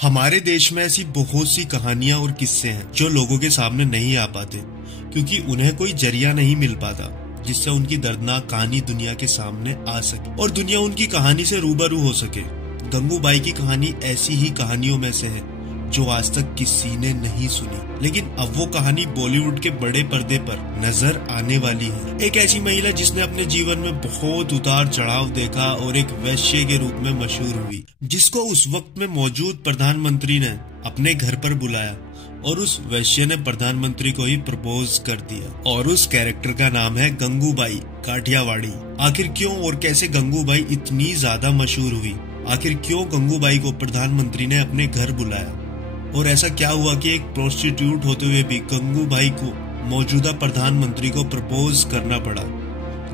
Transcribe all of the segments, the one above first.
हमारे देश में ऐसी बहुत सी कहानियां और किस्से हैं जो लोगों के सामने नहीं आ पाते क्योंकि उन्हें कोई जरिया नहीं मिल पाता जिससे उनकी दर्दनाक कहानी दुनिया के सामने आ सके और दुनिया उनकी कहानी से रूबरू हो सके। गंगूबाई की कहानी ऐसी ही कहानियों में से है जो आज तक किसी ने नहीं सुनी, लेकिन अब वो कहानी बॉलीवुड के बड़े पर्दे पर नजर आने वाली है। एक ऐसी महिला जिसने अपने जीवन में बहुत उतार चढ़ाव देखा और एक वैश्य के रूप में मशहूर हुई, जिसको उस वक्त में मौजूद प्रधानमंत्री ने अपने घर पर बुलाया और उस वैश्य ने प्रधानमंत्री को ही प्रपोज कर दिया। और उस कैरेक्टर का नाम है गंगूबाई काठियावाड़ी। आखिर क्यों और कैसे गंगूबाई इतनी ज्यादा मशहूर हुई? आखिर क्यों गंगूबाई को प्रधानमंत्री ने अपने घर बुलाया? और ऐसा क्या हुआ कि एक प्रोस्टिट्यूट होते हुए भी गंगूबाई को मौजूदा प्रधानमंत्री को प्रपोज करना पड़ा?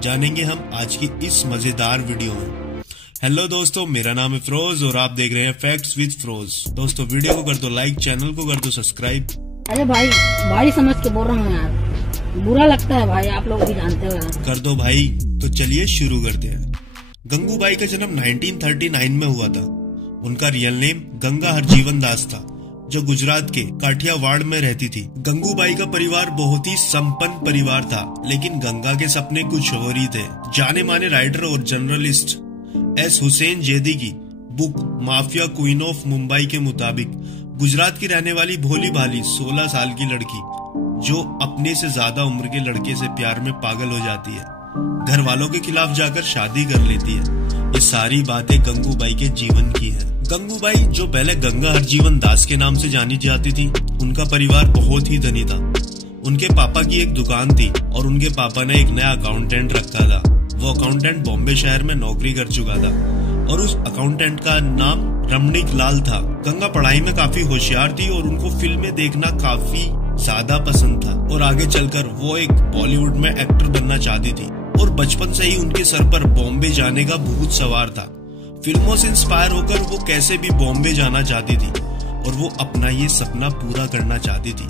जानेंगे हम आज की इस मजेदार वीडियो में। हेलो दोस्तों, मेरा नाम है फिरोज और आप देख रहे हैं फैक्ट्स विद फिरोज। दोस्तों वीडियो को कर दो लाइक, चैनल को कर दो सब्सक्राइब। अरे भाई समझ के बोल रहा हूँ यार, बुरा लगता है भाई, आप लोग भी जानते हो यार। कर दो भाई। तो चलिए शुरू करते हैं। गंगूबाई का जन्म 1939 में हुआ था। उनका रियल नेम गंगा हरजीवन दास था, जो गुजरात के काठियावाड़ में रहती थी। गंगूबाई का परिवार बहुत ही संपन्न परिवार था, लेकिन गंगा के सपने कुछ और ही थे। जाने माने राइटर और जर्नलिस्ट एस हुसैन जैदी की book mafia queen of Mumbai के मुताबिक गुजरात की रहने वाली भोली भाली 16 साल की लड़की जो अपने से ज्यादा उम्र के लड़के से प्यार में पागल हो जाती है, घर वालों के खिलाफ जाकर शादी कर लेती है। ये सारी बातें गंगूबाई के जीवन की है। गंगूबाई जो पहले गंगा हरजीवन दास के नाम से जानी जाती थी, उनका परिवार बहुत ही धनी था। उनके पापा की एक दुकान थी और उनके पापा ने एक नया अकाउंटेंट रखा था। वो अकाउंटेंट बॉम्बे शहर में नौकरी कर चुका था और उस अकाउंटेंट का नाम रमणीक लाल था। गंगा पढ़ाई में काफी होशियार थी और उनको फिल्में देखना काफी ज्यादा पसंद था और आगे चलकर वो एक बॉलीवुड में एक्टर बनना चाहती थी। और बचपन से ही उनके सर पर बॉम्बे जाने का भूत सवार था। फिल्मों से इंस्पायर होकर वो कैसे भी बॉम्बे जाना चाहती थी और वो अपना ये सपना पूरा करना चाहती थी।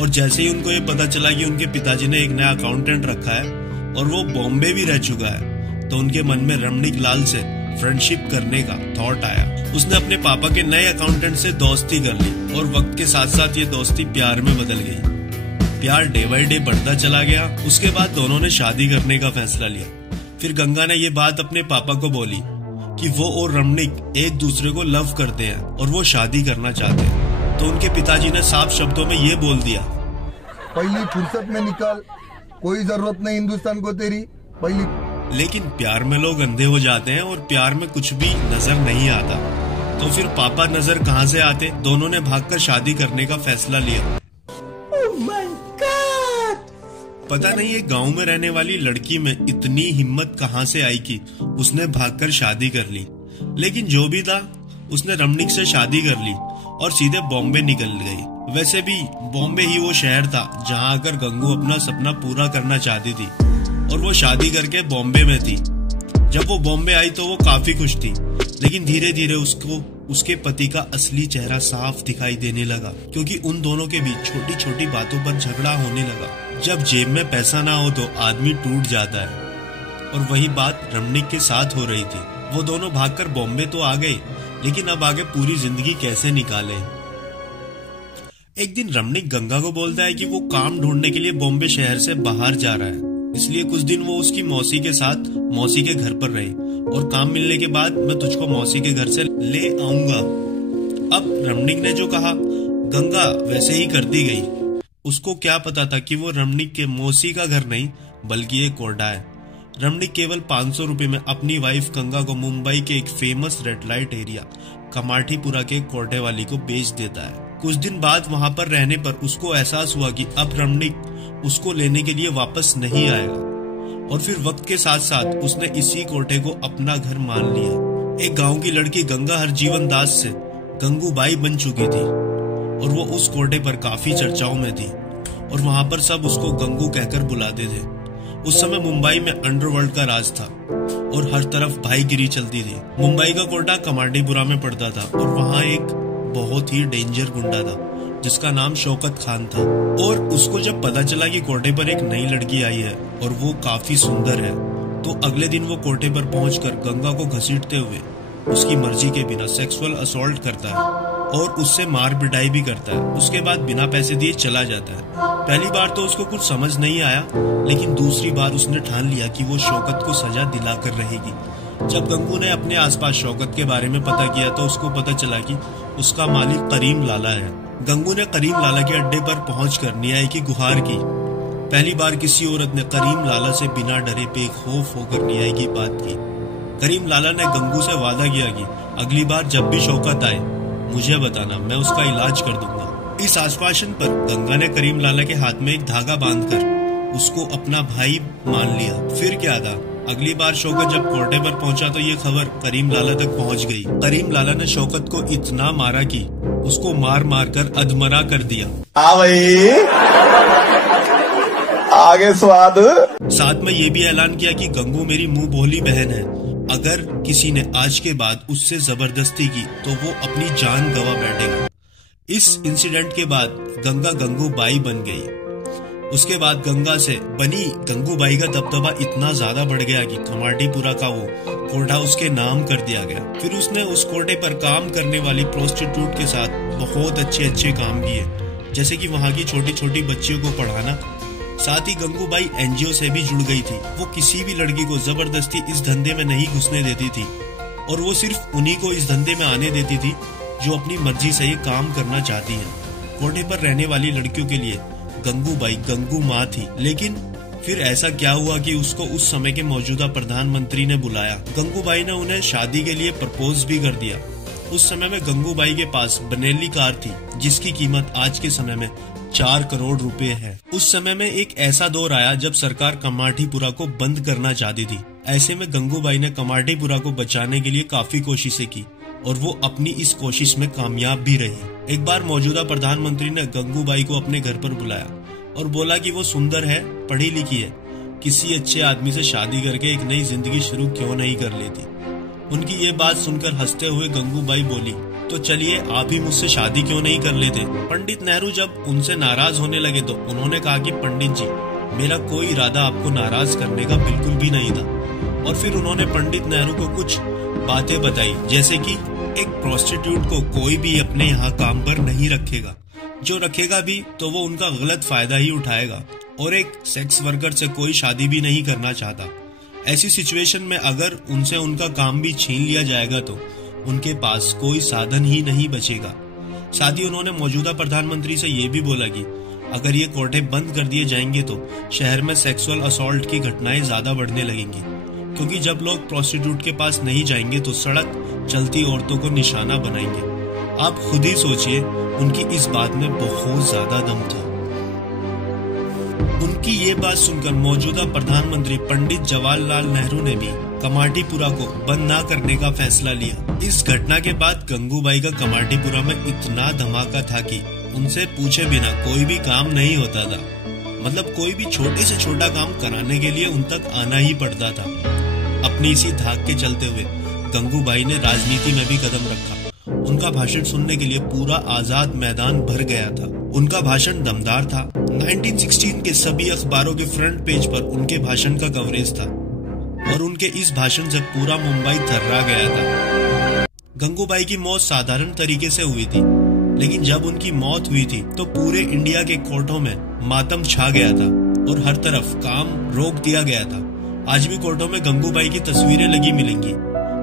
और जैसे ही उनको ये पता चला कि उनके पिताजी ने एक नया अकाउंटेंट रखा है और वो बॉम्बे भी रह चुका है, तो उनके मन में रमणीक लाल से फ्रेंडशिप करने का थॉट आया। उसने अपने पापा के नए अकाउंटेंट से दोस्ती कर ली और वक्त के साथ साथ ये दोस्ती प्यार में बदल गई। प्यार डे बाय डे बढ़ता चला गया। उसके बाद दोनों ने शादी करने का फैसला लिया। फिर गंगा ने ये बात अपने पापा को बोली कि वो और रमणीक एक दूसरे को लव करते हैं और वो शादी करना चाहते हैं। तो उनके पिताजी ने साफ शब्दों में ये बोल दिया, पहली फुर्सत में निकाल, कोई जरूरत नहीं हिंदुस्तान को तेरी पहली। लेकिन प्यार में लोग अंधे हो जाते हैं और प्यार में कुछ भी नजर नहीं आता। तो फिर पापा नजर कहाँ से आते? दोनों ने भागकर शादी करने का फैसला लिया। पता नहीं एक गांव में रहने वाली लड़की में इतनी हिम्मत कहां से आई कि उसने भागकर शादी कर ली। लेकिन जो भी था, उसने रमणीक से शादी कर ली और सीधे बॉम्बे निकल गई। वैसे भी बॉम्बे ही वो शहर था जहां आकर गंगू अपना सपना पूरा करना चाहती थी और वो शादी करके बॉम्बे में थी। जब वो बॉम्बे आई तो वो काफी खुश थी, लेकिन धीरे धीरे उसको उसके पति का असली चेहरा साफ दिखाई देने लगा, क्योंकि उन दोनों के बीच छोटी छोटी बातों पर झगड़ा होने लगा। जब जेब में पैसा ना हो तो आदमी टूट जाता है और वही बात रमणीक के साथ हो रही थी। वो दोनों भागकर बॉम्बे तो आ गए, लेकिन अब आगे पूरी जिंदगी कैसे निकाले? एक दिन रमणीक गंगा को बोलता है कि वो काम ढूंढने के लिए बॉम्बे शहर से बाहर जा रहा है, इसलिए कुछ दिन वो उसकी मौसी के साथ मौसी के घर पर रहे और काम मिलने के बाद मैं तुझको मौसी के घर से ले आऊंगा। अब रमणीक ने जो कहा, गंगा वैसे ही करती गई। उसको क्या पता था कि वो रमणीक के मौसी का घर नहीं बल्कि एक कोर्टा है। रमणीक केवल 500 रुपए में अपनी वाइफ गंगा को मुंबई के एक famous red light area Kamathipura के कोर्टे वाली को बेच देता है। कुछ दिन बाद वहां पर रहने पर उसको एहसास हुआ कि अब रमणीक उसको लेने के लिए वापस नहीं आएगा और फिर वक्त के साथ साथ उसने इसी कोठे को अपना घर मान लिया। एक गांव की लड़की गंगा हरजीवन दास से गंगूबाई बन चुकी थी और वो उस कोठे पर काफी चर्चाओं में थी और वहां पर सब उसको गंगू कहकर बुलाते थे। उस समय मुंबई में अंडरवर्ल्ड का राज था और हर तरफ भाईगिरी चलती थी। मुंबई का कोटा कमाठीपुरा में पड़ता था और वहाँ एक बहुत ही डेंजर गुंडा था जिसका नाम शौकत खान था। और उसको जब पता चला कि कोटे पर एक नई लड़की आई है और वो काफी सुंदर है, तो अगले दिन वो कोटे पर पहुंचकर गंगा को घसीटते हुए उसकी मर्जी के बिना सेक्सुअल असॉल्ट करता है और उससे मार पिटाई भी करता है। उसके बाद बिना पैसे दिए चला जाता है। पहली बार तो उसको कुछ समझ नहीं आया, लेकिन दूसरी बार उसने ठान लिया कि वो शौकत को सजा दिलाकर रहेगी। जब गंगू ने अपने आसपास शौकत के बारे में पता किया तो उसको पता चला कि उसका मालिक करीम लाला है। गंगू ने करीम लाला के अड्डे पर पहुंचकर न्याय की गुहार की। पहली बार किसी औरत ने करीम लाला से बिना डरे बेखौफ होकर न्याय की बात की। करीम लाला ने गंगू से वादा किया कि अगली बार जब भी शौकत आए मुझे बताना, मैं उसका इलाज कर दूंगा। इस आश्वासन पर गंगा ने करीम लाला के हाथ में एक धागा बांधकर उसको अपना भाई मान लिया। फिर क्या था, अगली बार शौकत जब कोर्टे पर पहुंचा तो ये खबर करीम लाला तक पहुंच गई। करीम लाला ने शौकत को इतना मारा कि उसको मार मार कर अधमरा कर दिया। आगे स्वाद। साथ में ये भी ऐलान किया कि गंगू मेरी मुंह बोली बहन है। अगर किसी ने आज के बाद उससे जबरदस्ती की तो वो अपनी जान गवा बैठेगा। इस इंसिडेंट के बाद गंगा गंगूबाई बन गई। उसके बाद गंगा से बनी गंगूबाई का दबदबा इतना ज्यादा बढ़ गया कि कमाटीपुरा का वो कोटा उसके नाम कर दिया गया। फिर उसने उस कोटे पर काम करने वाली प्रोस्टिट्यूट के साथ बहुत अच्छे काम किए, जैसे कि वहाँ की छोटी छोटी बच्चियों को पढ़ाना। साथ ही गंगूबाई एनजीओ से भी जुड़ गई थी। वो किसी भी लड़की को जबरदस्ती इस धंधे में नहीं घुसने देती थी और वो सिर्फ उन्हीं को इस धंधे में आने देती थी जो अपनी मर्जी से ये काम करना चाहती हैं। कोटे पर रहने वाली लड़कियों के लिए गंगूबाई गंगू माँ थी। लेकिन फिर ऐसा क्या हुआ कि उसको उस समय के मौजूदा प्रधानमंत्री ने बुलाया। गंगूबाई ने उन्हें शादी के लिए प्रपोज भी कर दिया। उस समय में गंगूबाई के पास बनेली कार थी जिसकी कीमत आज के समय में 4 करोड़ रुपए है। उस समय में एक ऐसा दौर आया जब सरकार कमाटीपुरा को बंद करना चाहती थी। ऐसे में गंगूबाई ने कमाटीपुरा को बचाने के लिए काफी कोशिशें की और वो अपनी इस कोशिश में कामयाब भी रही। एक बार मौजूदा प्रधानमंत्री ने गंगूबाई को अपने घर पर बुलाया और बोला कि वो सुंदर है, पढ़ी लिखी है, किसी अच्छे आदमी से शादी करके एक नई जिंदगी शुरू क्यों नहीं कर लेती। उनकी ये बात सुनकर हंसते हुए गंगूबाई बोली, तो चलिए आप ही मुझसे शादी क्यों नहीं कर लेते। पंडित नेहरू जब उनसे नाराज होने लगे तो उन्होंने कहा कि पंडित जी, मेरा कोई इरादा आपको नाराज करने का बिल्कुल भी नहीं था। और फिर उन्होंने पंडित नेहरू को कुछ बातें बताई, जैसे कि एक प्रोस्टिट्यूट को कोई भी अपने यहाँ काम पर नहीं रखेगा, जो रखेगा भी तो वो उनका गलत फायदा ही उठाएगा, और एक सेक्स वर्कर से कोई शादी भी नहीं करना चाहता। ऐसी सिचुएशन में अगर उनसे उनका काम भी छीन लिया जाएगा तो उनके पास कोई साधन ही नहीं बचेगा। साथ ही उन्होंने मौजूदा प्रधानमंत्री से ये भी बोला कि अगर ये कोटे बंद कर दिए जाएंगे तो शहर में सेक्सुअल असॉल्ट की घटनाएं ज्यादा बढ़ने लगेंगी, क्योंकि जब लोग प्रोस्टिट्यूट के पास नहीं जाएंगे तो सड़क चलती औरतों को निशाना बनाएंगे। आप खुद ही सोचिए, उनकी इस बात में बहुत ज्यादा दम था। उनकी ये बात सुनकर मौजूदा प्रधानमंत्री पंडित जवाहरलाल नेहरू ने भी कमाटीपुरा को बंद न करने का फैसला लिया। इस घटना के बाद गंगूबाई का कमाटीपुरा में इतना धमाका था कि उनसे पूछे बिना कोई भी काम नहीं होता था। मतलब कोई भी छोटे से छोटा काम कराने के लिए उन तक आना ही पड़ता था। अपनी इसी धाक के चलते हुए गंगूबाई ने राजनीति में भी कदम रखा। उनका भाषण सुनने के लिए पूरा आजाद मैदान भर गया था। उनका भाषण दमदार था। 1916 के सभी अखबारों के फ्रंट पेज पर उनके भाषण का कवरेज था और उनके इस भाषण से पूरा मुंबई थर्रा गया था। गंगूबाई की मौत साधारण तरीके से हुई थी, लेकिन जब उनकी मौत हुई थी तो पूरे इंडिया के कोर्टों में मातम छा गया था और हर तरफ काम रोक दिया गया था। आज भी कोर्टों में गंगूबाई की तस्वीरें लगी मिलेंगी,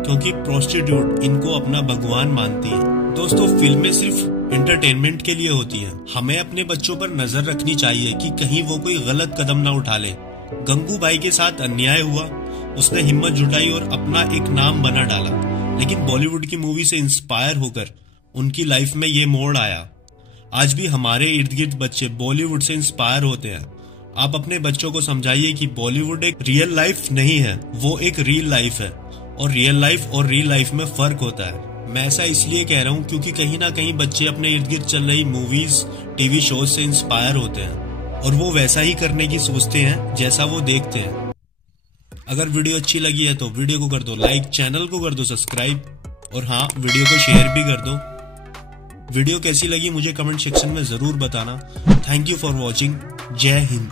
क्योंकि प्रोस्टिट्यूट इनको अपना भगवान मानती है। दोस्तों, फिल्में सिर्फ एंटरटेनमेंट के लिए होती हैं। हमें अपने बच्चों पर नजर रखनी चाहिए कि कहीं वो कोई गलत कदम ना उठा ले। गंगूबाई के साथ अन्याय हुआ, उसने हिम्मत जुटाई और अपना एक नाम बना डाला, लेकिन बॉलीवुड की मूवी से इंस्पायर होकर उनकी लाइफ में ये मोड़ आया। आज भी हमारे इर्द गिर्द बच्चे बॉलीवुड से इंस्पायर होते हैं। आप अपने बच्चों को समझाइए कि बॉलीवुड एक रियल लाइफ नहीं है, वो एक रियल लाइफ है और रियल लाइफ और रियल लाइफ में फर्क होता है। मैं ऐसा इसलिए कह रहा हूँ क्योंकि कहीं ना कहीं बच्चे अपने इर्द गिर्द चल रही मूवीज, टीवी शोज से इंस्पायर होते हैं और वो वैसा ही करने की सोचते हैं जैसा वो देखते हैं। अगर वीडियो अच्छी लगी है तो वीडियो को कर दो लाइक, चैनल को कर दो सब्सक्राइब और हाँ, वीडियो को शेयर भी कर दो। वीडियो कैसी लगी मुझे कमेंट सेक्शन में जरूर बताना। Thank you for watching. जय हिंद।